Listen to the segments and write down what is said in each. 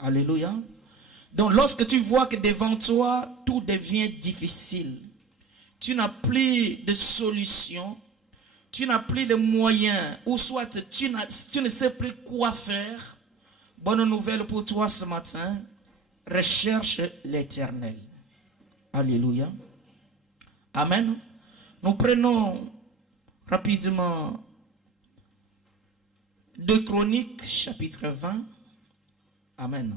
Alléluia. Donc lorsque tu vois que devant toi, tout devient difficile, tu n'as plus de solution, tu n'as plus de moyens, ou soit tu ne sais plus quoi faire, bonne nouvelle pour toi ce matin, recherche l'Éternel. Alléluia. Amen. Nous prenons rapidement 2 Chroniques, chapitre 20. Amen.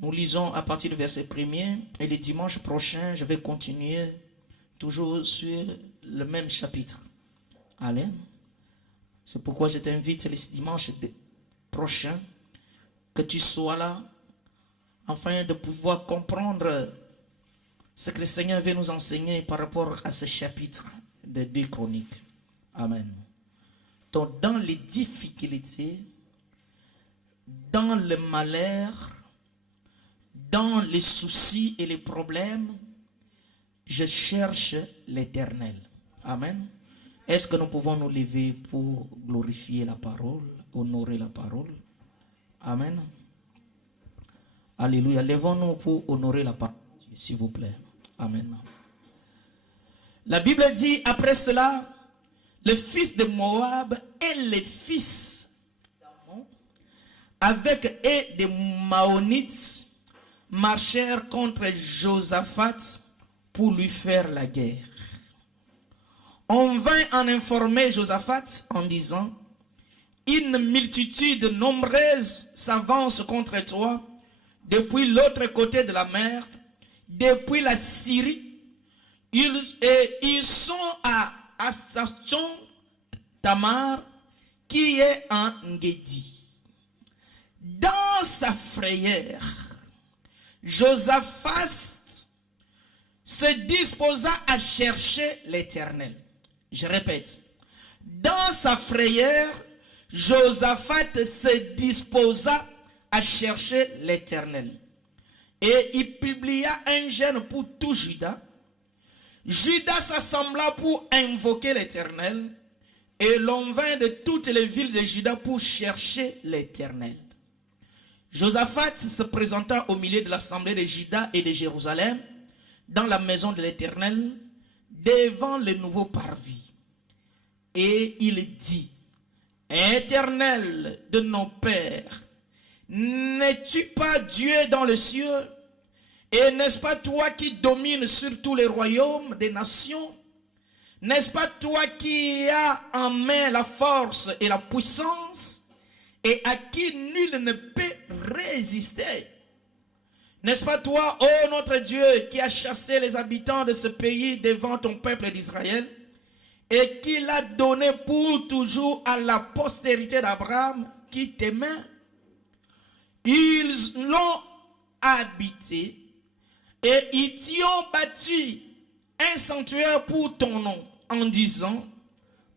Nous lisons à partir du verset 1er et le dimanche prochain, je vais continuer toujours sur le même chapitre. Allez. C'est pourquoi je t'invite le dimanche prochain que tu sois là afin de pouvoir comprendre ce que le Seigneur veut nous enseigner par rapport à ce chapitre de 2 Chroniques. Amen. Donc dans les difficultés, dans le malheur, dans les soucis et les problèmes, je cherche l'Éternel. Amen. Est-ce que nous pouvons nous lever pour glorifier la parole, honorer la parole? Amen. Alléluia. Levons-nous pour honorer la parole, s'il vous plaît. Amen. La Bible dit, après cela, le fils de Moab et les fils d'Ammon, avec et des Maonites, marchèrent contre Josaphat pour lui faire la guerre. On vint en informer Josaphat en disant, une multitude nombreuse s'avance contre toi depuis l'autre côté de la mer, depuis la Syrie. Ils sont à Astation Tamar, qui est en Ngedi. Dans sa frayeur, Josaphat se disposa à chercher l'Éternel. Je répète, dans sa frayeur, Josaphat se disposa à chercher l'Éternel. Et il publia un jeûne pour tout Juda. Juda s'assembla pour invoquer l'Éternel. Et l'on vint de toutes les villes de Juda pour chercher l'Éternel. Josaphat se présenta au milieu de l'assemblée de Juda et de Jérusalem, dans la maison de l'Éternel, devant le nouveau parvis. Et il dit, Éternel de nos pères, n'es-tu pas Dieu dans les cieux? Et n'est-ce pas toi qui domines sur tous les royaumes des nations? N'est-ce pas toi qui as en main la force et la puissance, et à qui nul ne peut résister? N'est-ce pas toi, ô notre Dieu, qui as chassé les habitants de ce pays devant ton peuple d'Israël, et qui l'a donné pour toujours à la postérité d'Abraham qui t'aimait? Ils l'ont habité et ils t'y ont bâti un sanctuaire pour ton nom, en disant,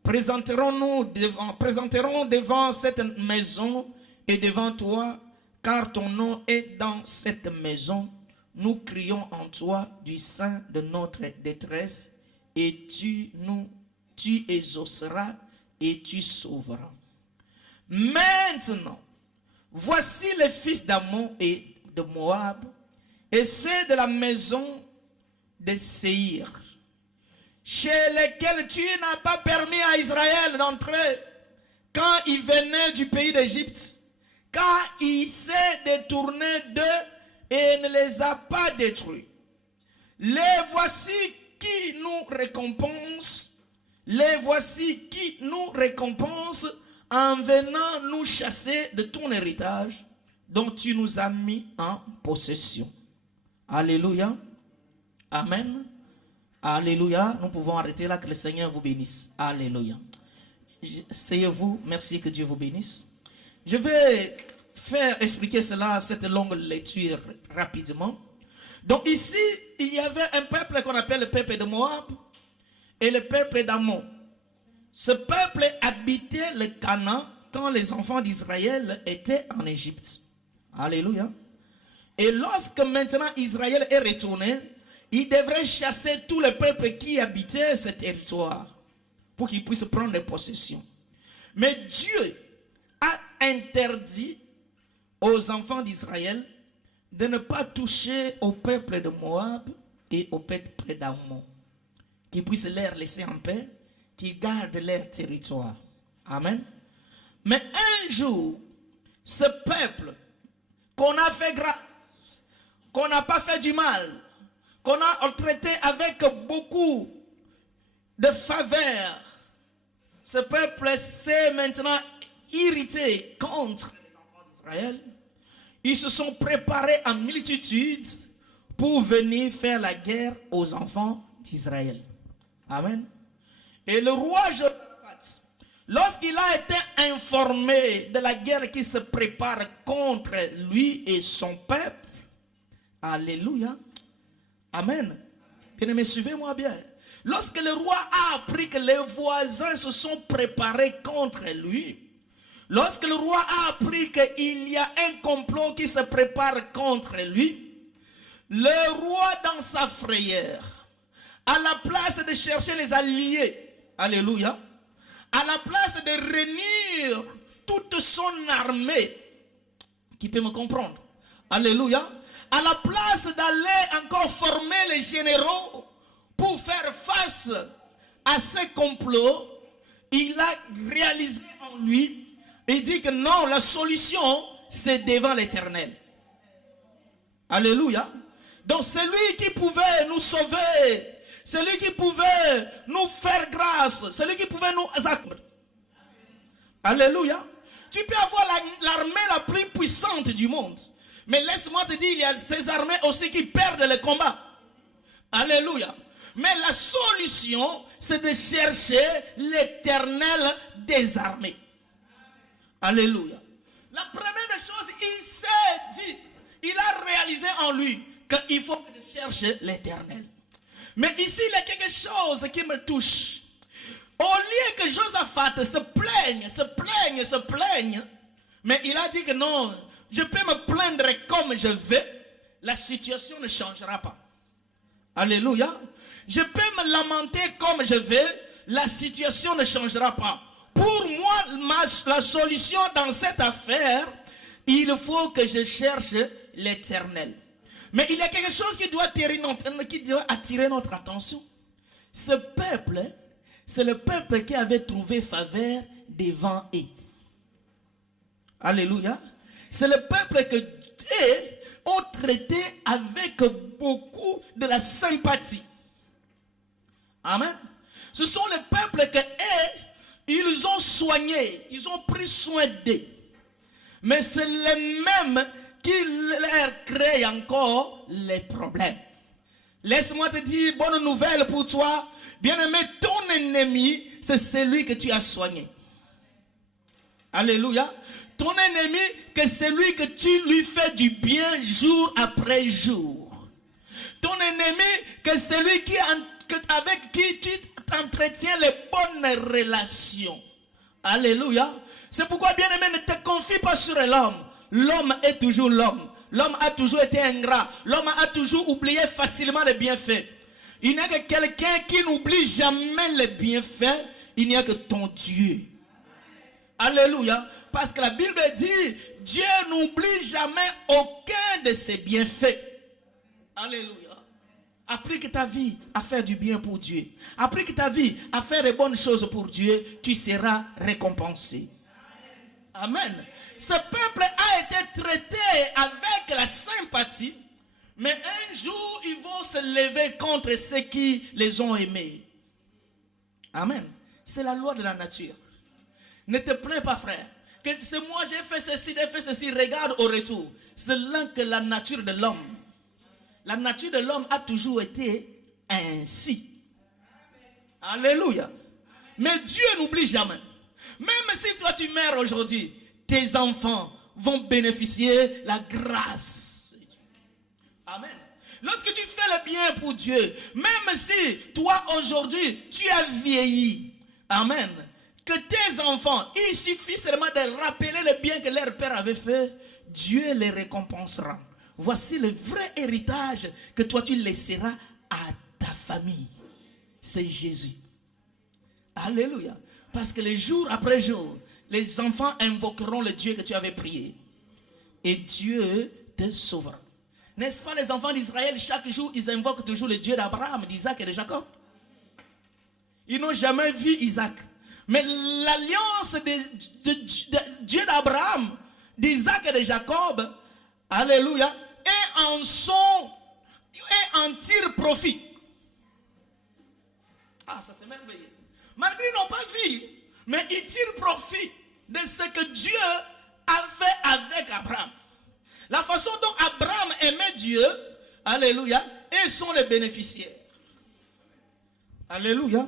présenterons devant cette maison et devant toi, car ton nom est dans cette maison. Nous crions en toi du sein de notre détresse, et tu exauceras et tu sauveras. Maintenant, voici les fils d'Ammon et de Moab, et ceux de la maison de Séhir, chez lesquels tu n'as pas permis à Israël d'entrer quand il venait du pays d'Égypte, car il s'est détourné d'eux et ne les a pas détruits. Les voici qui nous récompense, les voici qui nous récompense en venant nous chasser de ton héritage dont tu nous as mis en possession. Alléluia. Amen. Alléluia. Nous pouvons arrêter là, que le Seigneur vous bénisse. Alléluia. Asseyez-vous. Merci, que Dieu vous bénisse. Je vais faire expliquer cela, cette longue lecture rapidement. Donc ici, il y avait un peuple qu'on appelle le peuple de Moab et le peuple d'Ammon. Ce peuple habitait le Canaan quand les enfants d'Israël étaient en Égypte. Alléluia. Et lorsque maintenant Israël est retourné, il devrait chasser tout le peuple qui habitait ce territoire pour qu'ils puissent prendre possession. Mais Dieu a interdit aux enfants d'Israël de ne pas toucher au peuple de Moab et au peuple d'Ammon, qu'ils puissent les laisser en paix, qu'ils gardent leur territoire. Amen. Mais un jour, ce peuple qu'on a fait grâce, qu'on n'a pas fait du mal, qu'on a traité avec beaucoup de faveur, ce peuple s'est maintenant irrité contre les enfants d'Israël. Ils se sont préparés en multitude pour venir faire la guerre aux enfants d'Israël. Amen. Et le roi Josaphat, lorsqu'il a été informé de la guerre qui se prépare contre lui et son peuple, alléluia, amen. Bien-aimés, suivez-moi bien. Lorsque le roi a appris que les voisins se sont préparés contre lui, lorsque le roi a appris qu'il y a un complot qui se prépare contre lui, le roi dans sa frayeur, à la place de chercher les alliés, alléluia, à la place de réunir toute son armée, qui peut me comprendre, alléluia, à la place d'aller encore former les généraux pour faire face à ces complots, il a réalisé en lui et dit que non, la solution c'est devant l'Éternel. Alléluia. Donc celui qui pouvait nous sauver, celui qui pouvait nous faire grâce, celui qui pouvait nous accompagner. Alléluia. Tu peux avoir l'armée la plus puissante du monde, mais laisse-moi te dire, il y a ces armées aussi qui perdent le combat. Alléluia. Mais la solution, c'est de chercher l'Éternel des armées. Alléluia. La première des choses, il s'est dit, il a réalisé en lui qu'il faut que je cherche l'Éternel. Mais ici, il y a quelque chose qui me touche. Au lieu que Josaphat se plaigne, mais il a dit que non, je peux me plaindre comme je veux, la situation ne changera pas. Alléluia. Je peux me lamenter comme je veux, la situation ne changera pas. Pour moi, la solution dans cette affaire, il faut que je cherche l'Éternel. Mais il y a quelque chose qui doit attirer notre attention. Ce peuple, c'est le peuple qui avait trouvé faveur devant eux. Alléluia. C'est le peuple que eux ont traité avec beaucoup de la sympathie. Amen. Ce sont les peuples que ils ont soigné, ils ont pris soin d'eux. Mais c'est les mêmes qui leur créent encore les problèmes. Laisse-moi te dire, bonne nouvelle pour toi. Bien-aimé, ton ennemi, c'est celui que tu as soigné. Alléluia. Ton ennemi, c'est celui que tu lui fais du bien jour après jour. Ton ennemi, c'est celui avec qui tu entretiens les bonnes relations. Alléluia. C'est pourquoi, bien-aimé, ne te confie pas sur l'homme. L'homme est toujours l'homme. L'homme a toujours été ingrat. L'homme a toujours oublié facilement les bienfaits. Il n'y a que quelqu'un qui n'oublie jamais les bienfaits. Il n'y a que ton Dieu. Alléluia. Parce que la Bible dit, Dieu n'oublie jamais aucun de ses bienfaits. Alléluia. Applique ta vie à faire du bien pour Dieu. Applique ta vie à faire les bonnes choses pour Dieu. Tu seras récompensé. Amen. Ce peuple a été traité avec la sympathie. Mais un jour, ils vont se lever contre ceux qui les ont aimés. Amen. C'est la loi de la nature. Ne te plains pas, frère. Que c'est moi, j'ai fait ceci, regarde au retour. C'est là que la nature de l'homme. La nature de l'homme a toujours été ainsi. Alléluia. Mais Dieu n'oublie jamais. Même si toi tu meurs aujourd'hui, tes enfants vont bénéficier la grâce. Amen. Lorsque tu fais le bien pour Dieu, même si toi aujourd'hui tu as vieilli, amen, que tes enfants, il suffit seulement de rappeler le bien que leur père avait fait, Dieu les récompensera. Voici le vrai héritage que toi tu laisseras à ta famille. C'est Jésus. Alléluia. Parce que les jours après jour, les enfants invoqueront le Dieu que tu avais prié. et Dieu te sauvera. N'est-ce pas les enfants d'Israël, chaque jour, ils invoquent toujours le Dieu d'Abraham, d'Isaac et de Jacob. Ils n'ont jamais vu Isaac. Mais l'alliance de Dieu d'Abraham, d'Isaac et de Jacob, alléluia, et en tire profit. Ah, ça c'est merveilleux. Malgré ils n'ont pas vu, mais ils tirent profit de ce que Dieu a fait avec Abraham. La façon dont Abraham aimait Dieu, alléluia, et ils sont les bénéficiaires. Alléluia.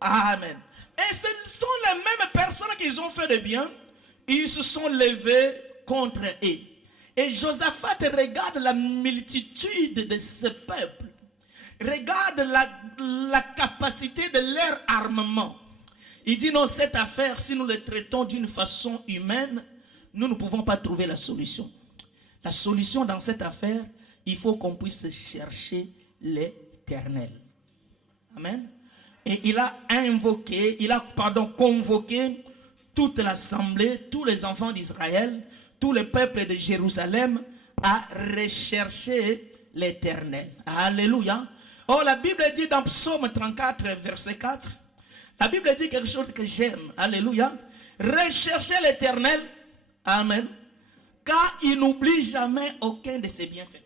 Amen. Et ce sont les mêmes personnes qui ont fait de bien, ils se sont levés contre eux. Et Josaphat regarde la multitude de ce peuple. Regarde la capacité de leur armement. Il dit non, cette affaire, si nous le traitons d'une façon humaine, nous ne pouvons pas trouver la solution. La solution dans cette affaire, il faut qu'on puisse chercher l'Éternel. Amen. Et il a convoqué toute l'assemblée, tous les enfants d'Israël, tous les peuples de Jérusalem à rechercher l'Éternel. Alléluia. Oh, la Bible dit dans Psaume 34, verset 4, la Bible dit quelque chose que j'aime. Alléluia. Recherchez l'Éternel. Amen. Car il n'oublie jamais aucun de ses bienfaits.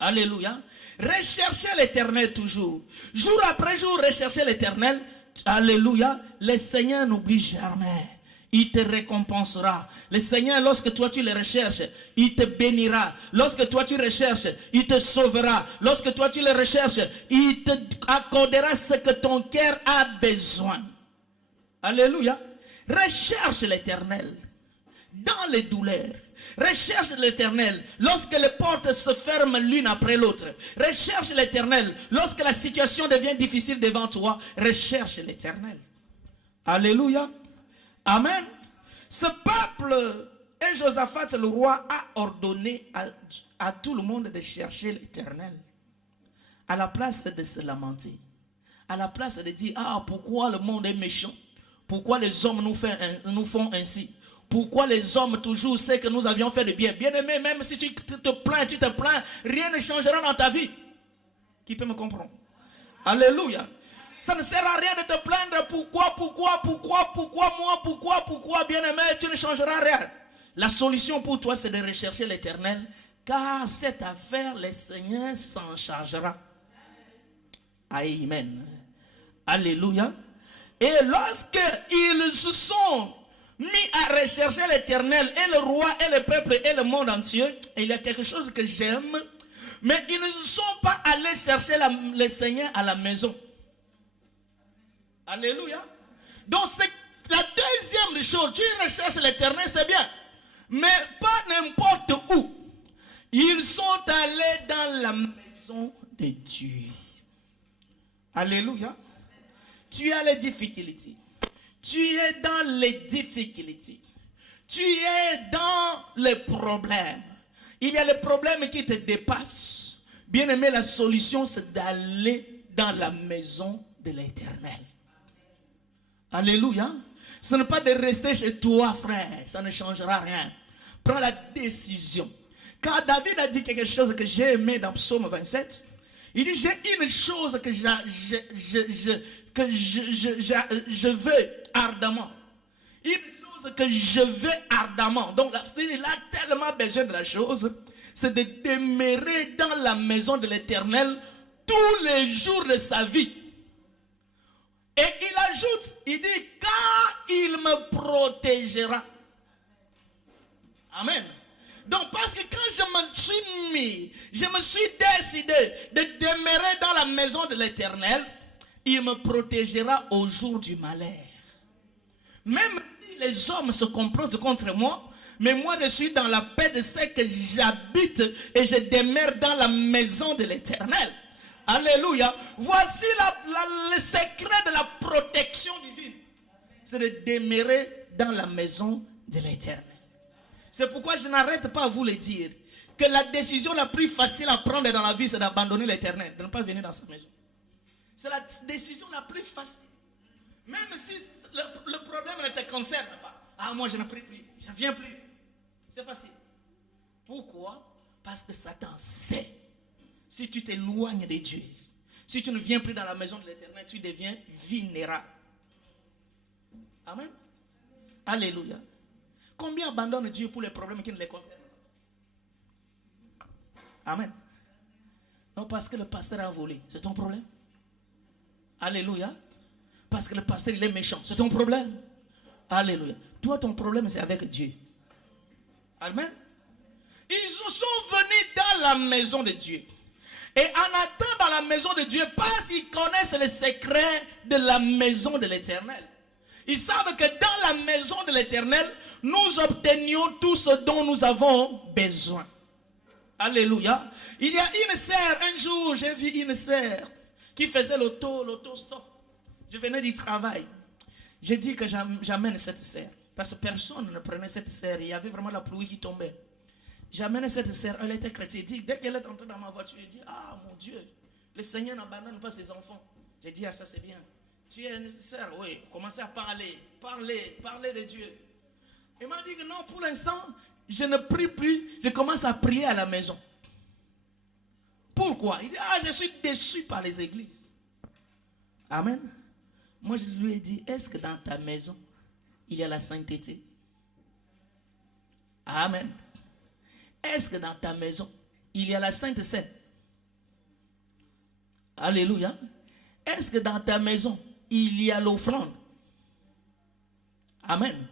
Alléluia. Recherchez l'Éternel toujours. Jour après jour, recherchez l'Éternel. Alléluia. Le Seigneur n'oublie jamais. Il te récompensera. Le Seigneur, lorsque toi tu le recherches, il te bénira. Lorsque toi tu recherches, il te sauvera. Lorsque toi tu le recherches, il te accordera ce que ton cœur a besoin. Alléluia. Recherche l'Éternel dans les douleurs. Recherche l'Éternel lorsque les portes se ferment l'une après l'autre. Recherche l'Éternel lorsque la situation devient difficile devant toi. Recherche l'Éternel. Alléluia. Amen. Ce peuple et Josaphat le roi a ordonné à tout le monde de chercher l'Éternel. À la place de se lamenter. À la place de dire, ah, pourquoi le monde est méchant? Pourquoi les hommes nous font ainsi? Pourquoi les hommes toujours savent que nous avions fait de bien? Bien-aimé, même si tu te plains, rien ne changera dans ta vie. Qui peut me comprendre? Alléluia. Ça ne sert à rien de te plaindre. Pourquoi, moi, bien-aimé, tu ne changeras rien. La solution pour toi, c'est de rechercher l'Éternel. Car cette affaire, le Seigneur s'en chargera. Amen. Alléluia. Et lorsqu'ils se sont mis à rechercher l'Éternel, et le roi, et le peuple, et le monde entier, il y a quelque chose que j'aime, mais ils ne sont pas allés chercher le Seigneur à la maison. Alléluia. Donc c'est la deuxième chose. Tu recherches l'Éternel, c'est bien. Mais pas n'importe où. Ils sont allés dans la maison de Dieu. Alléluia. Tu as les difficultés. Tu es dans les difficultés. Tu es dans les problèmes. Il y a les problèmes qui te dépassent. Bien aimé, la solution c'est d'aller dans la maison de l'Éternel. Alléluia. Ce n'est pas de rester chez toi, frère. Ça ne changera rien. Prends la décision. Car David a dit quelque chose que j'ai aimé dans Psaume 27. Il dit, j'ai une chose que je veux ardemment. Une chose que je veux ardemment. Donc, il a tellement besoin de la chose. C'est de demeurer dans la maison de l'Éternel tous les jours de sa vie. Et il ajoute, il dit, car il me protégera. Amen. Donc parce que quand je me suis décidé de demeurer dans la maison de l'Éternel, il me protégera au jour du malheur. Même si les hommes se complotent contre moi, mais moi je suis dans la paix de ce que j'habite et je demeure dans la maison de l'Éternel. Alléluia. Voici le secret de la protection divine. C'est de demeurer dans la maison de l'Éternel. C'est pourquoi je n'arrête pas à vous le dire. Que la décision la plus facile à prendre dans la vie, c'est d'abandonner l'Éternel. De ne pas venir dans sa maison. C'est la décision la plus facile. Même si le problème ne te concerne pas. Ah, moi je ne prie plus. Je ne viens plus. C'est facile. Pourquoi? Parce que Satan sait. Si tu t'éloignes de Dieu, si tu ne viens plus dans la maison de l'Éternel, tu deviens vulnérable. Amen. Alléluia. Combien abandonnent Dieu pour les problèmes qui ne les concernent pas? Amen. Non, parce que le pasteur a volé, c'est ton problème. Alléluia. Parce que le pasteur il est méchant, c'est ton problème. Alléluia. Toi, ton problème, c'est avec Dieu. Amen. Ils sont venus dans la maison de Dieu. Et en attendant dans la maison de Dieu, parce qu'ils connaissent les secrets de la maison de l'Éternel. Ils savent que dans la maison de l'Éternel, nous obtenions tout ce dont nous avons besoin. Alléluia. Il y a une sœur, un jour, j'ai vu une sœur qui faisait l'auto-stop. Je venais du travail. J'ai dit que j'amène cette sœur. Parce que personne ne prenait cette sœur. Il y avait vraiment la pluie qui tombait. J'amène cette sœur, elle était chrétienne. Dès qu'elle est entrée dans ma voiture, elle dit, ah mon Dieu, le Seigneur n'abandonne pas ses enfants. J'ai dit, ah ça c'est bien. Tu es nécessaire, oui. Commencez à parler de Dieu. Il m'a dit que non, pour l'instant, je ne prie plus, je commence à prier à la maison. Pourquoi? Il dit, ah je suis déçu par les églises. Amen. Moi je lui ai dit, est-ce que dans ta maison, il y a la sainteté? Amen. Est-ce que dans ta maison, il y a la Sainte Seine? Alléluia. Est-ce que dans ta maison, il y a l'offrande? Amen.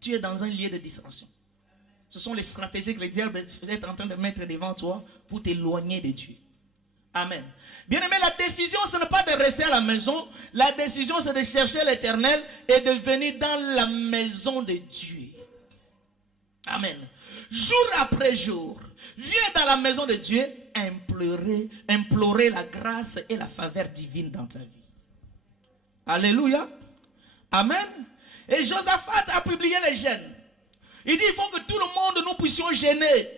Tu es dans un lieu de dissension. Ce sont les stratégies que le diable est en train de mettre devant toi pour t'éloigner de Dieu. Amen. Bien aimé, la décision, ce n'est pas de rester à la maison. La décision, c'est de chercher l'Éternel et de venir dans la maison de Dieu. Amen. Jour après jour, viens dans la maison de Dieu, implorer la grâce et la faveur divine dans ta vie. Alléluia. Amen. Et Josaphat a publié les gènes. Il dit, il faut que tout le monde nous puissions gêner.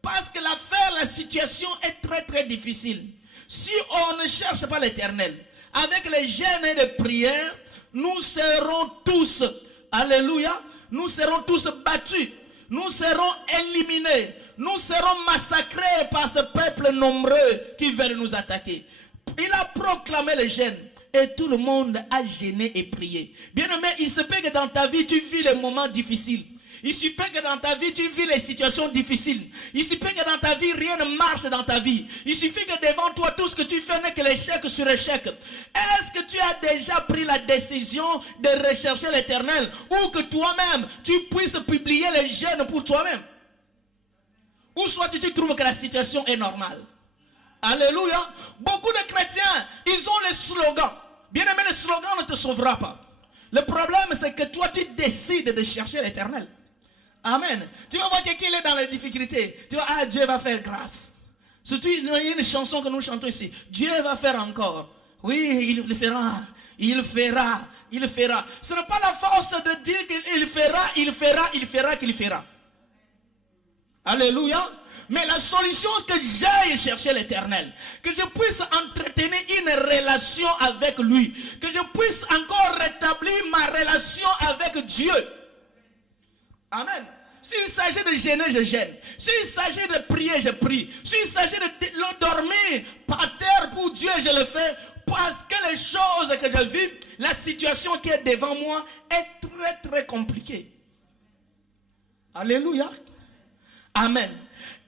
Parce que la situation est très très difficile. Si on ne cherche pas l'Éternel, avec les gènes et les prières, nous serons tous, alléluia, nous serons tous battus. Nous serons éliminés. Nous serons massacrés par ce peuple nombreux qui veulent nous attaquer. Il a proclamé le jeûne. Et tout le monde a gêné et prié. Bien aimé, il se peut que dans ta vie, tu vis les moments difficiles. Il se peut que dans ta vie, tu vis les situations difficiles. Il se peut que dans ta vie, rien ne marche dans ta vie. Il suffit que devant toi, tout ce que tu fais n'est que l'échec sur échec. Est-ce que tu as déjà pris la décision de rechercher l'Éternel ou que toi-même, tu puisses publier les gènes pour toi-même? Ou soit tu trouves que la situation est normale. Alléluia. Beaucoup de chrétiens, ils ont les slogans. Bien aimé, le slogan ne te sauvera pas. Le problème, c'est que toi, tu décides de chercher l'Éternel. Amen. Tu vas voir quelqu'un est dans les difficultés. Tu vas, ah, Dieu va faire grâce. Surtout, il y a une chanson que nous chantons ici. Dieu va faire encore. Oui, il le fera. Il fera. Il fera. Ce n'est pas la force de dire qu'il fera, il fera, il fera, qu'il fera. Alléluia. Mais la solution, c'est que j'aille chercher l'Éternel. Que je puisse entretenir une relation avec lui. Que je puisse encore rétablir ma relation avec Dieu. Amen. S'il s'agit de gêner, je gêne. S'il s'agit de prier, je prie. S'il s'agit de dormir par terre pour Dieu, je le fais. Parce que les choses que je vis, la situation qui est devant moi est très très compliquée. Alléluia. Amen.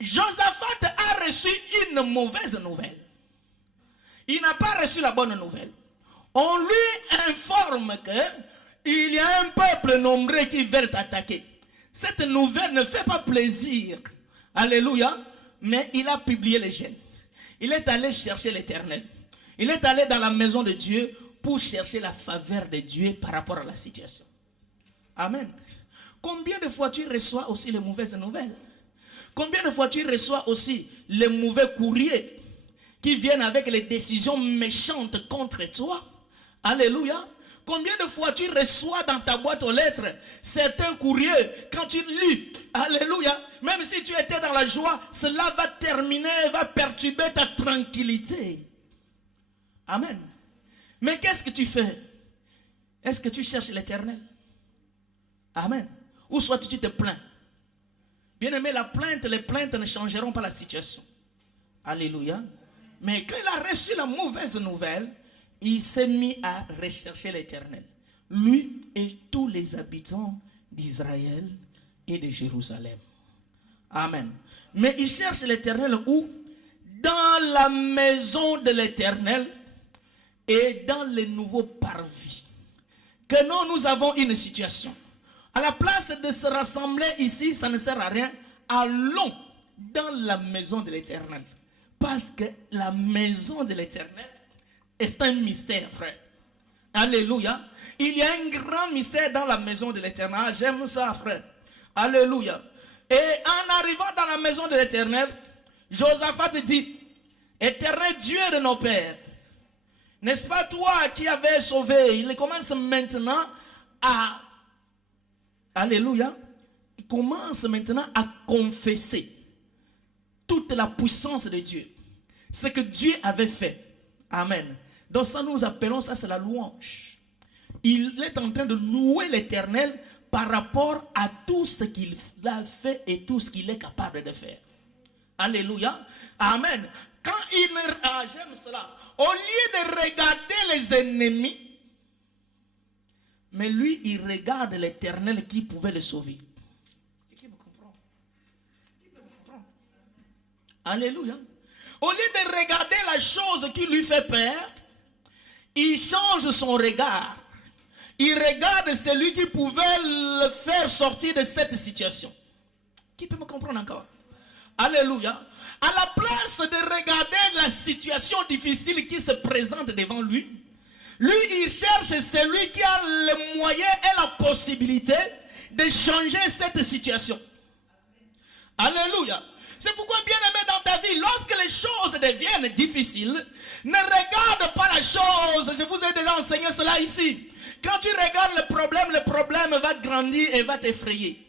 Josaphat a reçu une mauvaise nouvelle. Il n'a pas reçu la bonne nouvelle. On lui informe qu'il y a un peuple nombreux qui veut t'attaquer. Cette nouvelle ne fait pas plaisir. Alléluia. Mais il a publié les gènes. Il est allé chercher l'Éternel. Il est allé dans la maison de Dieu pour chercher la faveur de Dieu par rapport à la situation. Amen. Combien de fois tu reçois aussi les mauvaises nouvelles? Combien de fois tu reçois aussi les mauvais courriers qui viennent avec les décisions méchantes contre toi? Alléluia. Combien de fois tu reçois dans ta boîte aux lettres certains courriers, quand tu lis, alléluia, même si tu étais dans la joie, cela va terminer, va perturber ta tranquillité. Amen. Mais qu'est-ce que tu fais? Est-ce que tu cherches l'Éternel? Amen. Ou soit tu te plains? Bien aimé, les plaintes ne changeront pas la situation. Alléluia. Mais quand il a reçu la mauvaise nouvelle, il s'est mis à rechercher l'Éternel. Lui et tous les habitants d'Israël et de Jérusalem. Amen. Mais il cherche l'Éternel où? Dans la maison de l'Éternel et dans les nouveaux parvis. Que nous avons une situation. À la place de se rassembler ici, ça ne sert à rien. Allons dans la maison de l'Éternel. Parce que la maison de l'Éternel est un mystère, frère. Alléluia. Il y a un grand mystère dans la maison de l'Éternel. Ah, j'aime ça, frère. Alléluia. Et en arrivant dans la maison de l'Éternel, Josaphat dit, Éternel Dieu de nos pères, n'est-ce pas toi qui avais sauvé? Il commence maintenant à... Alléluia. Il commence maintenant à confesser toute la puissance de Dieu. Ce que Dieu avait fait. Amen. Donc ça, nous appelons ça, c'est la louange. Il est en train de louer l'Éternel par rapport à tout ce qu'il a fait et tout ce qu'il est capable de faire. Alléluia. Amen. Quand j'aime cela. Au lieu de regarder les ennemis, mais lui, il regarde l'Éternel qui pouvait le sauver. Qui me comprend? Qui peut me comprendre? Alléluia. Au lieu de regarder la chose qui lui fait peur, il change son regard. Il regarde celui qui pouvait le faire sortir de cette situation. Qui peut me comprendre encore? Alléluia. À la place de regarder la situation difficile qui se présente devant lui, lui, il cherche celui qui a les moyens et la possibilité de changer cette situation. Alléluia. C'est pourquoi, bien aimé, dans ta vie, lorsque les choses deviennent difficiles, ne regarde pas la chose. Je vous ai déjà enseigné cela ici. Quand tu regardes le problème va grandir et va t'effrayer.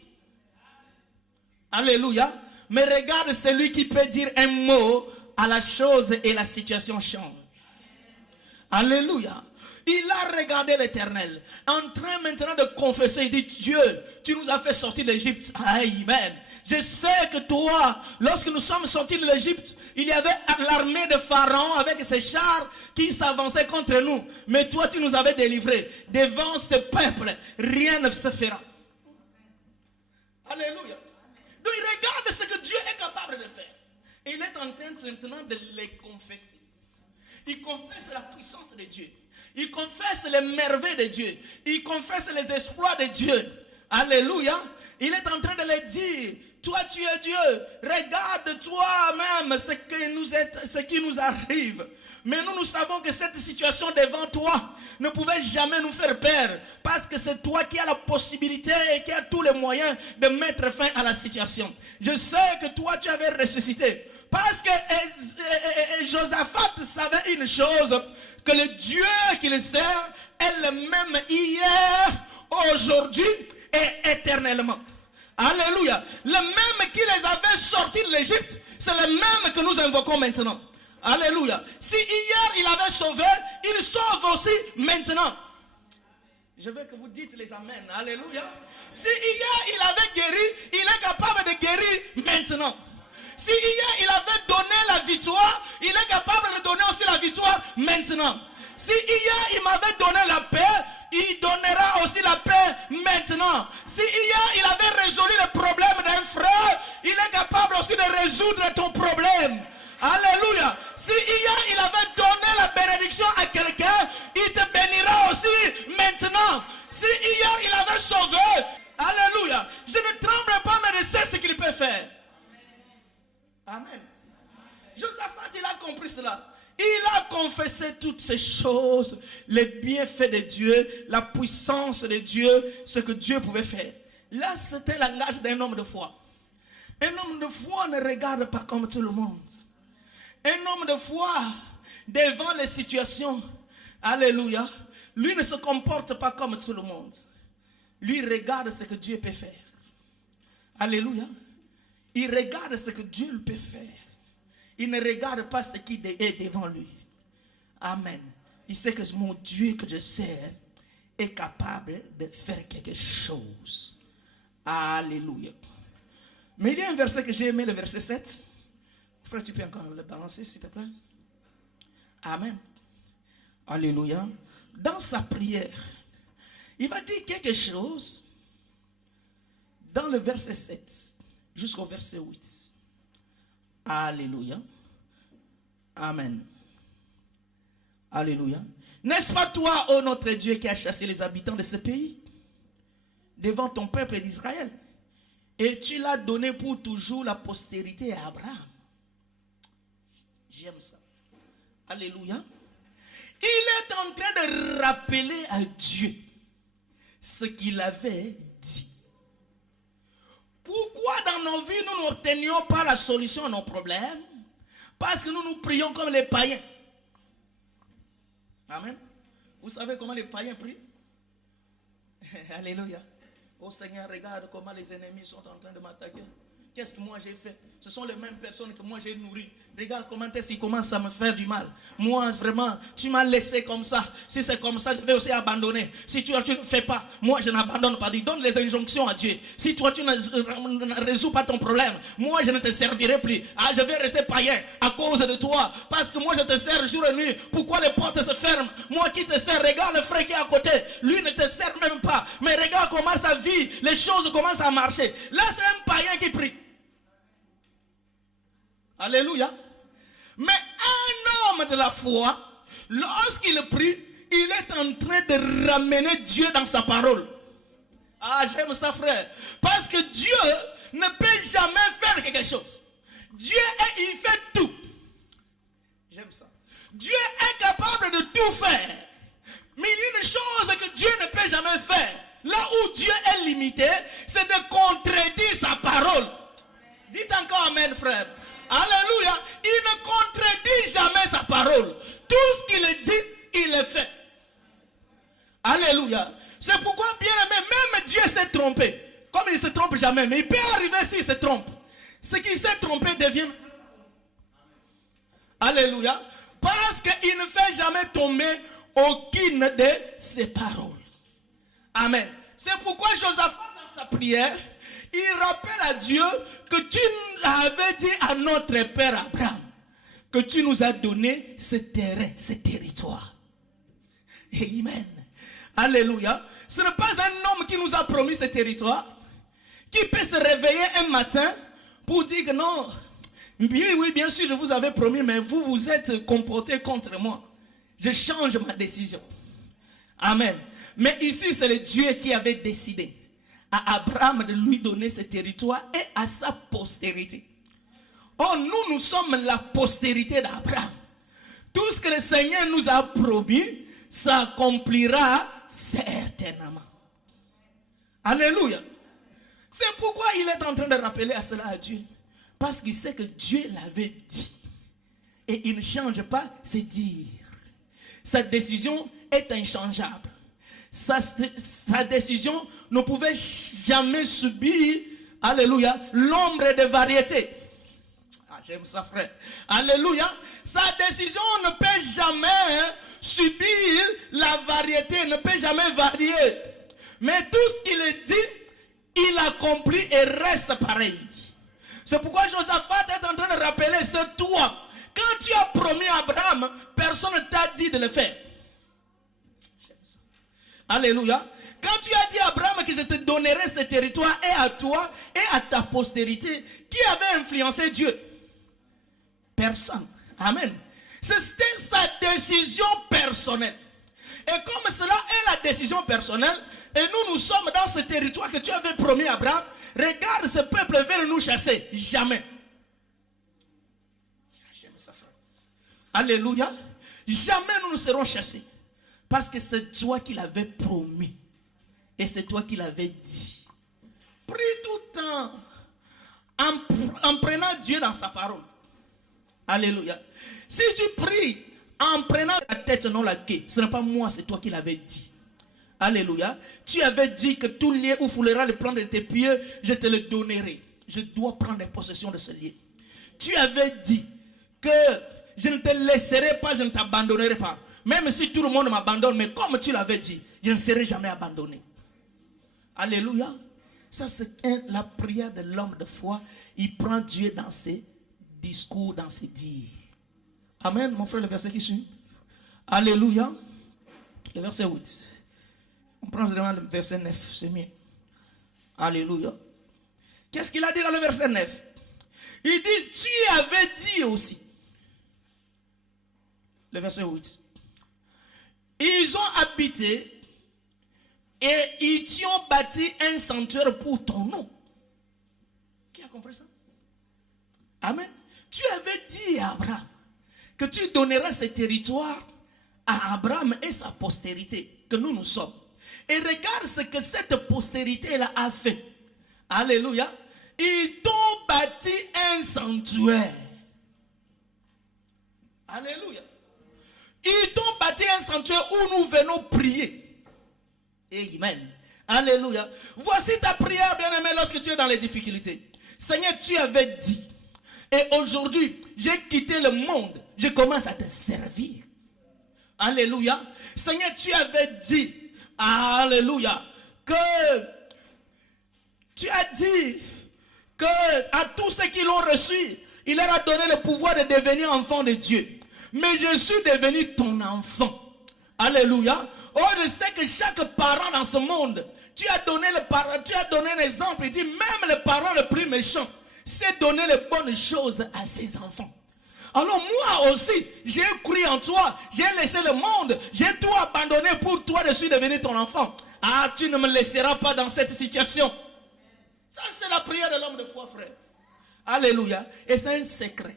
Alléluia. Mais regarde celui qui peut dire un mot à la chose et la situation change. Alléluia. Il a regardé l'Éternel, en train maintenant de confesser. Il dit, Dieu, tu nous as fait sortir d'Égypte. Amen. Je sais que toi, lorsque nous sommes sortis de l'Égypte, il y avait l'armée de Pharaon avec ses chars qui s'avançaient contre nous. Mais toi, tu nous avais délivrés. Devant ce peuple, rien ne se fera. Alléluia. Donc il regarde ce que Dieu est capable de faire. Et il est en train maintenant de les confesser. Il confesse la puissance de Dieu. Il confesse les merveilles de Dieu. Il confesse les exploits de Dieu. Alléluia. Il est en train de les dire. Toi tu es Dieu. Regarde toi-même ce qui nous arrive. Mais nous savons que cette situation devant toi ne pouvait jamais nous faire peur. Parce que c'est toi qui as la possibilité et qui as tous les moyens de mettre fin à la situation. Je sais que toi tu avais ressuscité. Parce que Josaphat savait une chose. Que le Dieu qu'il sert est le même hier, aujourd'hui et éternellement. Alléluia. Le même qui les avait sortis de l'Égypte, c'est le même que nous invoquons maintenant. Alléluia. Si hier il avait sauvé, il sauve aussi maintenant. Je veux que vous dites les amens. Alléluia. Si hier il avait guéri, il est capable de guérir maintenant. Si hier il avait donné la victoire, il est capable de donner aussi la victoire maintenant. Si hier il m'avait donné la paix, il donnera aussi la paix maintenant. Si hier il avait résolu le problème d'un frère, il est capable aussi de résoudre ton problème. Alléluia. Si hier il avait donné la bénédiction à quelqu'un, il te bénira aussi maintenant. Si hier il avait sauvé, alléluia, je ne tremble pas, mais je sais ce qu'il peut faire. Amen. Josaphat, il a compris cela. Il a confessé toutes ces choses, les bienfaits de Dieu, la puissance de Dieu, ce que Dieu pouvait faire. Là, c'était le langage d'un homme de foi. Un homme de foi ne regarde pas comme tout le monde. Un homme de foi, devant les situations, alléluia, lui ne se comporte pas comme tout le monde. Lui regarde ce que Dieu peut faire. Alléluia. Il regarde ce que Dieu peut faire. Il ne regarde pas ce qui est devant lui. Amen. Il sait que mon Dieu que je sers est capable de faire quelque chose. Alléluia. Mais il y a un verset que j'ai aimé, le verset 7. Frère, tu peux encore le balancer, s'il te plaît. Amen. Alléluia. Dans sa prière, il va dire quelque chose dans le verset 7 jusqu'au verset 8. Alléluia. Amen. Alléluia. N'est-ce pas toi, ô notre Dieu, qui as chassé les habitants de ce pays devant ton peuple d'Israël, et tu l'as donné pour toujours la postérité à Abraham? J'aime ça. Alléluia. Il est en train de rappeler à Dieu ce qu'il avait dit. Pourquoi dans nos vies nous n'obtenions pas la solution à nos problèmes? Parce que nous nous prions comme les païens. Amen. Vous savez comment les païens prient? Alléluia. Oh Seigneur, regarde comment les ennemis sont en train de m'attaquer. Qu'est-ce que moi j'ai fait? Ce sont les mêmes personnes que moi j'ai nourries. Regarde comment est-ce qu'ils commencent à me faire du mal. Moi vraiment, tu m'as laissé comme ça. Si c'est comme ça, je vais aussi abandonner. Si tu ne fais pas, moi je n'abandonne pas. Donne les injonctions à Dieu. Si toi tu ne résous pas ton problème, moi je ne te servirai plus. Ah, je vais rester païen à cause de toi. Parce que moi je te sers jour et nuit. Pourquoi les portes se ferment? Moi qui te sers, regarde le frère qui est à côté. Lui ne te sert même pas. Mais regarde comment sa vie, les choses commencent à marcher. Là c'est un païen qui prie. Alléluia. Mais un homme de la foi, lorsqu'il prie, il est en train de ramener Dieu dans sa parole. Ah, j'aime ça, frère. Parce que Dieu ne peut jamais faire quelque chose. Dieu, il fait tout. J'aime ça. Dieu est capable de tout faire. Mais il y a une chose que Dieu ne peut jamais faire. Là où Dieu est limité, c'est de contredire sa parole. Dites encore amen, frère. Alléluia. Il ne contredit jamais sa parole. Tout ce qu'il dit, il le fait. Alléluia. C'est pourquoi, bien aimé, même Dieu s'est trompé. Comme il ne se trompe jamais, mais il peut arriver s'il se trompe. Ce qui s'est trompé devient... Alléluia. Parce qu'il ne fait jamais tomber aucune de ses paroles. Amen. C'est pourquoi Josaphat, dans sa prière, il rappelle à Dieu que tu avais dit à notre père Abraham que tu nous as donné ce terrain, ce territoire. Amen. Alléluia. Ce n'est pas un homme qui nous a promis ce territoire, qui peut se réveiller un matin pour dire que non, oui, bien sûr, je vous avais promis, mais vous vous êtes comporté contre moi. Je change ma décision. Amen. Mais ici, c'est le Dieu qui avait décidé à Abraham de lui donner ce territoire et à sa postérité. Oh, nous sommes la postérité d'Abraham. Tout ce que le Seigneur nous a promis s'accomplira certainement. Alléluia. C'est pourquoi il est en train de rappeler à cela à Dieu. Parce qu'il sait que Dieu l'avait dit. Et il ne change pas ses dires. Sa décision est inchangeable. Sa décision ne pouvait jamais subir, alléluia, l'ombre de variété. Ah, j'aime ça, frère. Alléluia. Sa décision ne peut jamais subir la variété, ne peut jamais varier. Mais tout ce qu'il dit, il accomplit et reste pareil. C'est pourquoi Josaphat est en train de rappeler, c'est toi. Quand tu as promis à Abraham, personne ne t'a dit de le faire. J'aime ça. Alléluia. Quand tu as dit à Abraham que je te donnerai ce territoire et à toi et à ta postérité, qui avait influencé Dieu? Personne. Amen. C'était sa décision personnelle. Et comme cela est la décision personnelle, et nous sommes dans ce territoire que tu avais promis à Abraham, regarde, ce peuple veut nous chasser. Jamais. J'aime ça, frère. Alléluia. Jamais nous ne serons chassés. Parce que c'est toi qui l'avais promis. Et c'est toi qui l'avais dit. Prie tout le temps en prenant Dieu dans sa parole. Alléluia. Si tu pries en prenant la tête, non la queue, ce n'est pas moi, c'est toi qui l'avais dit. Alléluia. Tu avais dit que tout lieu où foulera le plan de tes pieds, je te le donnerai. Je dois prendre possession de ce lieu. Tu avais dit que je ne te laisserai pas, je ne t'abandonnerai pas. Même si tout le monde m'abandonne, mais comme tu l'avais dit, je ne serai jamais abandonné. Alléluia. Ça, c'est la prière de l'homme de foi. Il prend Dieu dans ses discours, dans ses dires. Amen. Mon frère, le verset qui suit. Alléluia. Le verset 8. On prend vraiment le verset 9. C'est mieux. Alléluia. Qu'est-ce qu'il a dit dans le verset 9? Il dit, tu avais dit aussi. Le verset 8. Ils ont habité et ils t'ont bâti un sanctuaire pour ton nom. Qui a compris ça? Amen. Tu avais dit à Abraham que tu donneras ce territoire à Abraham et sa postérité, que nous sommes. Et regarde ce que cette postérité-là a fait. Alléluia. Ils t'ont bâti un sanctuaire. Alléluia. Ils t'ont bâti un sanctuaire où nous venons prier. Amen. Alléluia. Voici ta prière, bien-aimé, lorsque tu es dans les difficultés. Seigneur, tu avais dit. Et aujourd'hui, j'ai quitté le monde. Je commence à te servir. Alléluia. Seigneur, tu avais dit. Alléluia. Que tu as dit que à tous ceux qui l'ont reçu, il leur a donné le pouvoir de devenir enfants de Dieu. Mais je suis devenu ton enfant. Alléluia. Oh, je sais que chaque parent dans ce monde, tu as donné un exemple. Il dit même le parent le plus méchant sait donner les bonnes choses à ses enfants. Alors moi aussi, j'ai cru en toi, j'ai laissé le monde, j'ai tout abandonné pour toi, je suis devenu ton enfant. Ah, tu ne me laisseras pas dans cette situation. Ça, c'est la prière de l'homme de foi, frère. Alléluia. Et c'est un secret.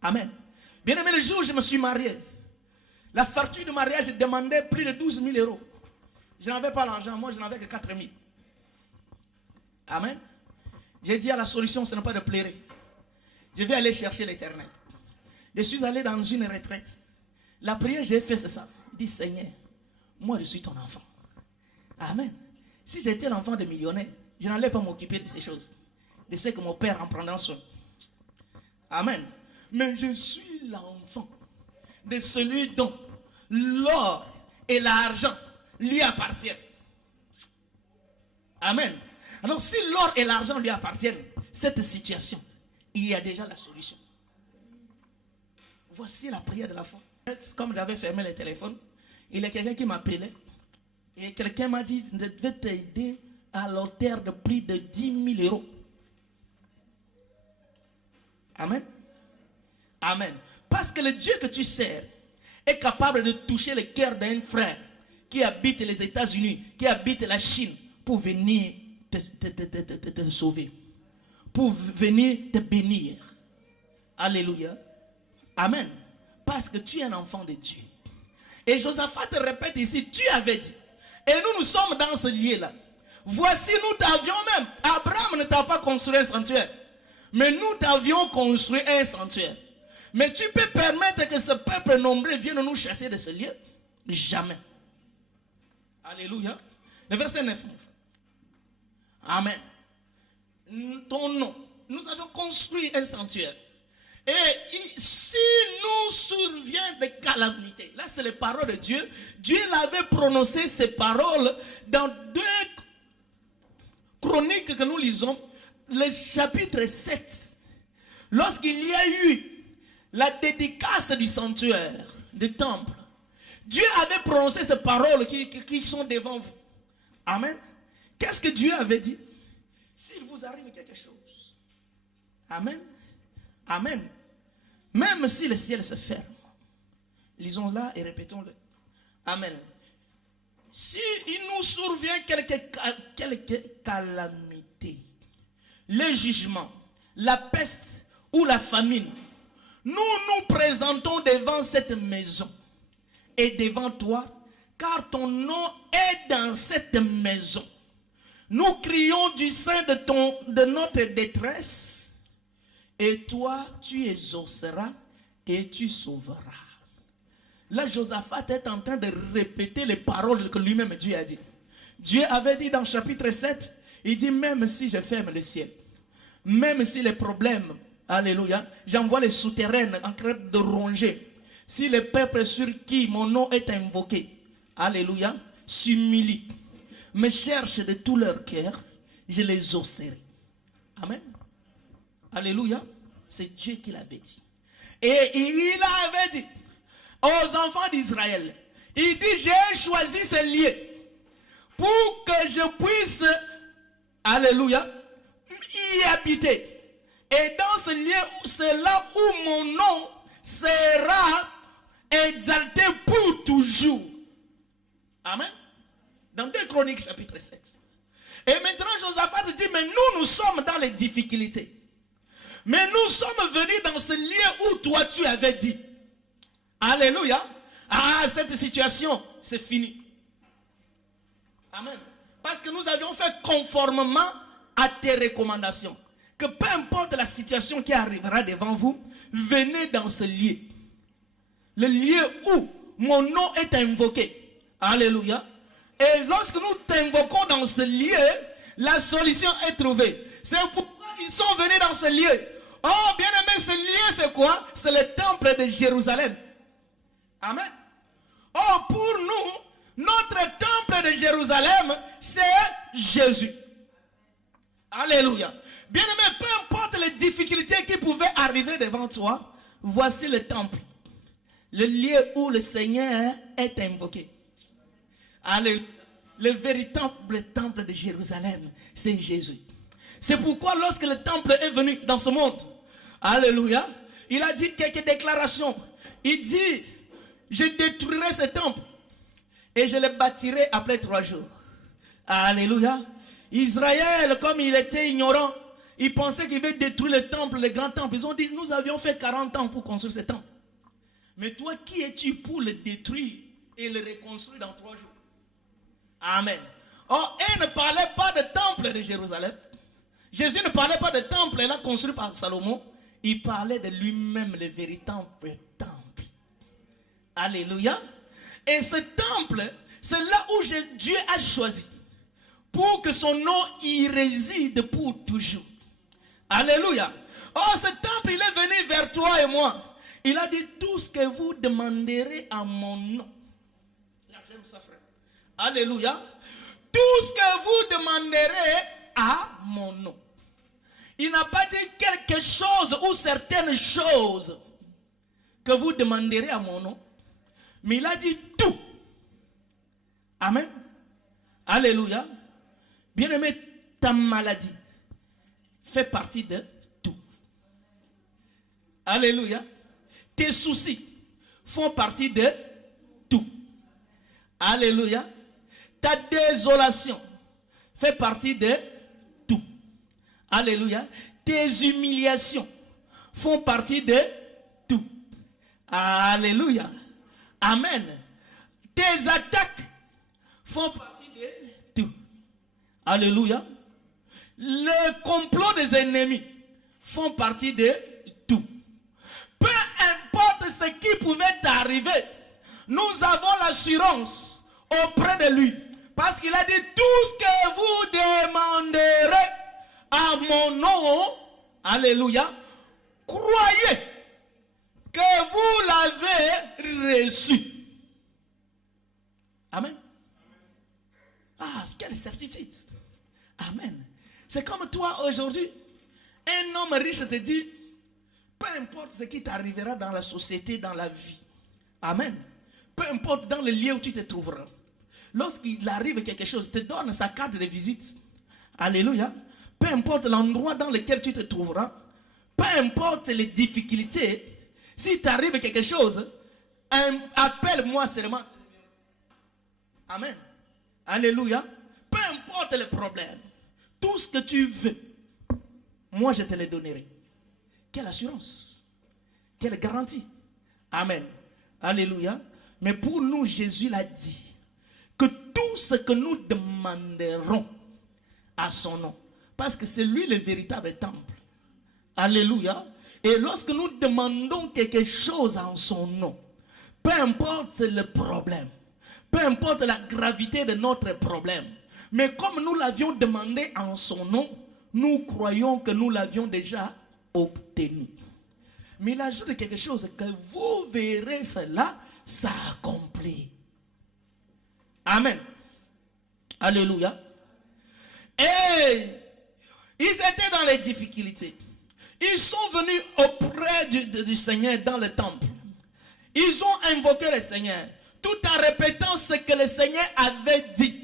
Amen. Bien aimé, le jour où je me suis marié, la facture de mariage demandait plus de 12 000 euros. Je n'avais pas l'argent, moi je n'avais que 4 000. Amen. J'ai dit à la solution, ce n'est pas de pleurer. Je vais aller chercher l'Éternel. Je suis allé dans une retraite. La prière que j'ai fait, c'est ça. Dis Seigneur, moi je suis ton enfant. Amen. Si j'étais l'enfant de millionnaire, je n'allais pas m'occuper de ces choses. Je sais que mon père en prendra soin. Amen. Mais je suis l'enfant de celui dont l'or et l'argent lui appartiennent. Amen. Alors si l'or et l'argent lui appartiennent, cette situation, il y a déjà la solution. Voici la prière de la foi. Comme j'avais fermé le téléphone, il y a quelqu'un qui m'appelait. Et quelqu'un m'a dit, je vais t'aider à l'auteur de plus de 10 000 euros. Amen. Amen. Parce que le Dieu que tu sers est capable de toucher le cœur d'un frère qui habite les États-Unis, qui habite la Chine, pour venir te sauver, pour venir te bénir. Alléluia. Amen. Parce que tu es un enfant de Dieu. Et Josaphat te répète ici, tu avais dit. Et nous sommes dans ce lieu-là. Voici, nous t'avions même. Abraham ne t'a pas construit un sanctuaire. Mais nous t'avions construit un sanctuaire. Mais tu peux permettre que ce peuple nombreux vienne nous chasser de ce lieu? Jamais. Alléluia. Le verset 9. Amen. Ton nom. Nous avons construit un sanctuaire. Et si nous survient des calamités, là c'est les paroles de Dieu. Dieu l'avait prononcé ces paroles dans 2 Chroniques que nous lisons, le chapitre 7. Lorsqu'il y a eu la dédicace du sanctuaire, du temple, Dieu avait prononcé ces paroles qui sont devant vous. Amen. Qu'est-ce que Dieu avait dit? S'il vous arrive quelque chose. Amen. Amen. Même si le ciel se ferme. Lisons-la et répétons-le. Amen. Si il nous survient quelque calamité, le jugement, la peste ou la famine, nous nous présentons devant cette maison et devant toi, car ton nom est dans cette maison. Nous crions du sein de notre détresse, et toi, tu exauceras et tu sauveras. Là, Josaphat est en train de répéter les paroles que lui-même Dieu a dit. Dieu avait dit dans chapitre 7, il dit même si je ferme le ciel, même si les problèmes, alléluia, j'envoie les souterraines en train de ronger, si le peuple sur qui mon nom est invoqué, alléluia, s'humilie, me cherche de tout leur cœur, je les osserai. Amen. Alléluia. C'est Dieu qui l'avait dit. Et il avait dit aux enfants d'Israël, il dit, j'ai choisi ce lieu pour que je puisse, alléluia, y habiter. Et dans ce lieu, c'est là où mon nom sera exalté pour toujours. Amen. Dans 2 Chroniques chapitre 7. Et maintenant Josaphat dit, mais nous sommes dans les difficultés. Mais nous sommes venus dans ce lieu où toi tu avais dit. Alléluia. Ah, cette situation, c'est fini. Amen. Parce que nous avions fait conformément à tes recommandations. Que peu importe la situation qui arrivera devant vous, venez dans ce lieu. Le lieu où mon nom est invoqué. Alléluia. Et lorsque nous t'invoquons dans ce lieu, la solution est trouvée. C'est pourquoi ils sont venus dans ce lieu. Oh, bien aimé, ce lieu c'est quoi? C'est le temple de Jérusalem. Amen. Oh, pour nous, notre temple de Jérusalem, c'est Jésus. Alléluia. Bien aimé, peu importe les difficultés qui pouvaient arriver devant toi, voici le temple. Le lieu où le Seigneur est invoqué. Alléluia. Le véritable temple de Jérusalem, c'est Jésus. C'est pourquoi lorsque le temple est venu dans ce monde, alléluia, il a dit quelques déclarations. Il dit, je détruirai ce temple et je le bâtirai après 3 jours. Alléluia. Israël, comme il était ignorant, il pensait qu'il veut détruire le temple, le grand temple. Ils ont dit, nous avions fait 40 ans pour construire ce temple. Mais toi, qui es-tu pour le détruire et le reconstruire dans 3 jours? Amen. Or, il ne parlait pas de temple de Jérusalem. Jésus ne parlait pas de temple là construit par Salomon. Il parlait de lui-même, le véritable temple. Alléluia. Et ce temple, c'est là où Dieu a choisi pour que son nom y réside pour toujours. Alléluia. Oh, ce temple, il est venu vers toi et moi. Il a dit, tout ce que vous demanderez à mon nom. Là, j'aime ça, frère. Alléluia. Tout ce que vous demanderez à mon nom. Il n'a pas dit quelque chose ou certaines choses que vous demanderez à mon nom. Mais il a dit tout. Amen. Alléluia. Bien-aimé, ta maladie fait partie de tout. Alléluia. Tes soucis font partie de tout. Alléluia. Ta désolation fait partie de tout. Alléluia. Tes humiliations font partie de tout. Alléluia. Amen. Tes attaques font partie de tout. Alléluia. Le complot des ennemis font partie de tout. Peu importe ce qui pouvait t'arriver, nous avons l'assurance auprès de lui. Parce qu'il a dit, tout ce que vous demanderez à mon nom, alléluia, croyez que vous l'avez reçu. Amen. Ah, quelle certitude. Amen. C'est comme toi aujourd'hui, un homme riche te dit, peu importe ce qui t'arrivera dans la société, dans la vie. Amen. Peu importe dans le lieu où tu te trouveras. Lorsqu'il arrive quelque chose, il te donne sa carte de visite. Alléluia. Peu importe l'endroit dans lequel tu te trouveras, peu importe les difficultés, si t'arrive quelque chose, appelle-moi seulement. Amen. Alléluia. Peu importe le problème, tout ce que tu veux, moi je te le donnerai. Quelle assurance, quelle garantie. Amen. Alléluia. Mais pour nous, Jésus l'a dit, que tout ce que nous demanderons à son nom, parce que c'est lui le véritable temple. Alléluia. Et lorsque nous demandons quelque chose en son nom, peu importe le problème, peu importe la gravité de notre problème, mais comme nous l'avions demandé en son nom, nous croyons que nous l'avions déjà obtenu. Mais il ajoute quelque chose, que vous verrez cela s'accomplir. Amen. Alléluia. Et ils étaient dans les difficultés. Ils sont venus auprès du Seigneur dans le temple. Ils ont invoqué le Seigneur, tout en répétant ce que le Seigneur avait dit.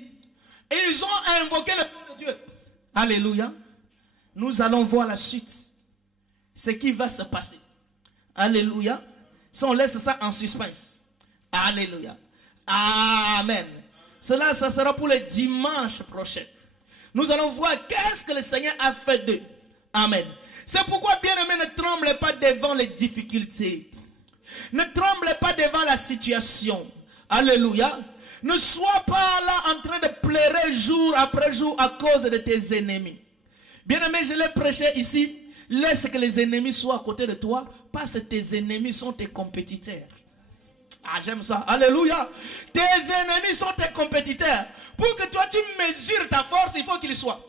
Et ils ont invoqué le nom de Dieu. Alléluia. Nous allons voir la suite. Ce qui va se passer. Alléluia. Si on laisse ça en suspense. Alléluia. Amen. Cela, ça sera pour le dimanche prochain. Nous allons voir qu'est-ce que le Seigneur a fait d'eux. Amen. C'est pourquoi, bien-aimés, ne tremblez pas devant les difficultés. Ne tremblez pas devant la situation. Alléluia. Ne sois pas là en train de pleurer jour après jour à cause de tes ennemis. Bien-aimé, je l'ai prêché ici. Laisse que les ennemis soient à côté de toi, parce que tes ennemis sont tes compétiteurs. Ah, j'aime ça. Alléluia. Tes ennemis sont tes compétiteurs. Pour que toi tu mesures ta force, il faut qu'il soit.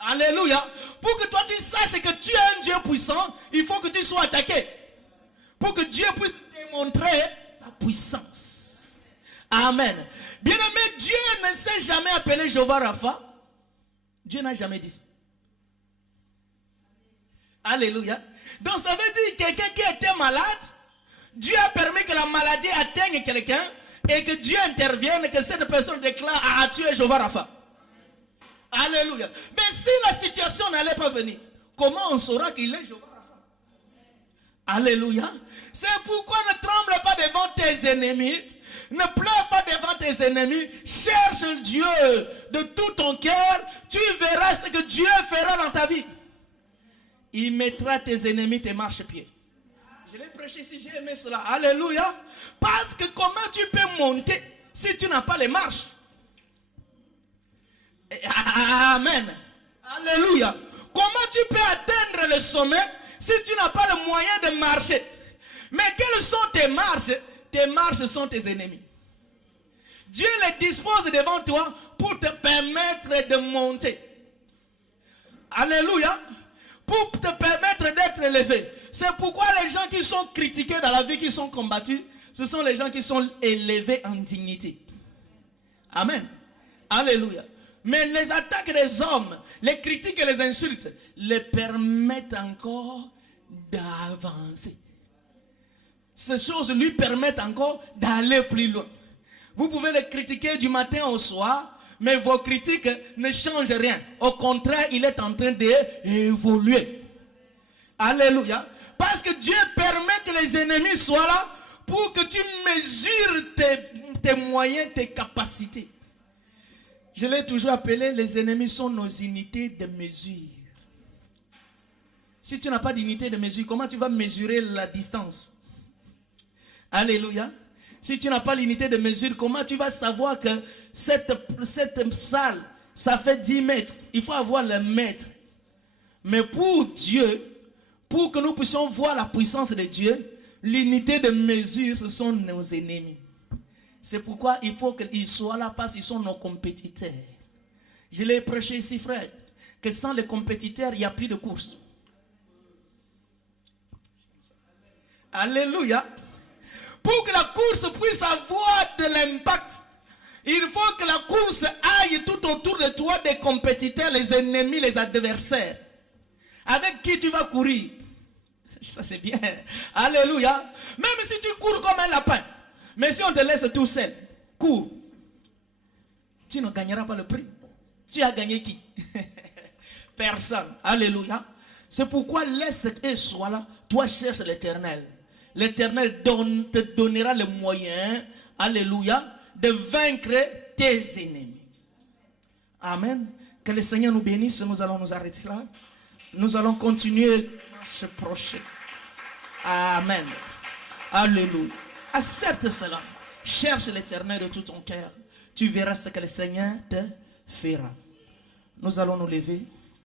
Alléluia. Pour que toi tu saches que tu es un Dieu puissant, il faut que tu sois attaqué. Pour que Dieu puisse démontrer sa puissance. Amen. Bien-aimé, Dieu ne s'est jamais appelé Jéhovah Rapha. Dieu n'a jamais dit ça. Alléluia. Donc ça veut dire que quelqu'un qui était malade, Dieu a permis que la maladie atteigne quelqu'un et que Dieu intervienne, que cette personne déclare: ah, tu es Jéhovah Rapha. Alléluia. Mais si la situation n'allait pas venir, comment on saura qu'il est Jéhovah Rapha? Alléluia. C'est pourquoi ne tremble pas devant tes ennemis. Ne pleure pas devant tes ennemis. Cherche Dieu de tout ton cœur. Tu verras ce que Dieu fera dans ta vie. Il mettra tes ennemis tes marchepieds. Je l'ai prêché ici, j'ai aimé cela. Alléluia. Parce que comment tu peux monter si tu n'as pas les marches? Amen. Alléluia. Comment tu peux atteindre le sommet si tu n'as pas le moyen de marcher? Mais quelles sont tes marches? Tes marches sont tes ennemis. Dieu les dispose devant toi pour te permettre de monter. Alléluia. Pour te permettre d'être élevé. C'est pourquoi les gens qui sont critiqués dans la vie, qui sont combattus, ce sont les gens qui sont élevés en dignité. Amen. Alléluia. Mais les attaques des hommes, les critiques et les insultes, les permettent encore d'avancer. Ces choses lui permettent encore d'aller plus loin. Vous pouvez les critiquer du matin au soir, mais vos critiques ne changent rien. Au contraire, il est en train d'évoluer. Alléluia. Parce que Dieu permet que les ennemis soient là pour que tu mesures tes moyens, tes capacités. Je l'ai toujours appelé, les ennemis sont nos unités de mesure. Si tu n'as pas d'unité de mesure, comment tu vas mesurer la distance? Alléluia. Si tu n'as pas l'unité de mesure, comment tu vas savoir que cette salle, ça fait 10 mètres? Il faut avoir le mètre. Mais pour Dieu, pour que nous puissions voir la puissance de Dieu, l'unité de mesure, ce sont nos ennemis. C'est pourquoi il faut qu'ils soient là parce qu'ils sont nos compétiteurs. Je l'ai prêché ici, frère, que sans les compétiteurs, il n'y a plus de course. Alléluia. Pour que la course puisse avoir de l'impact, il faut que la course aille tout autour de toi des compétiteurs, les ennemis, les adversaires. Avec qui tu vas courir? Ça c'est bien. Alléluia. Même si tu cours comme un lapin, mais si on te laisse tout seul, cours. Tu ne gagneras pas le prix. Tu as gagné qui? Personne. Alléluia. C'est pourquoi laisse eux soient là. Toi cherche l'Éternel. L'Éternel te donnera le moyen, alléluia, de vaincre tes ennemis. Amen. Que le Seigneur nous bénisse. Nous allons nous arrêter là. Nous allons continuer ce prochain. Amen. Alléluia. Accepte cela. Cherche l'Éternel de tout ton cœur. Tu verras ce que le Seigneur te fera. Nous allons nous lever.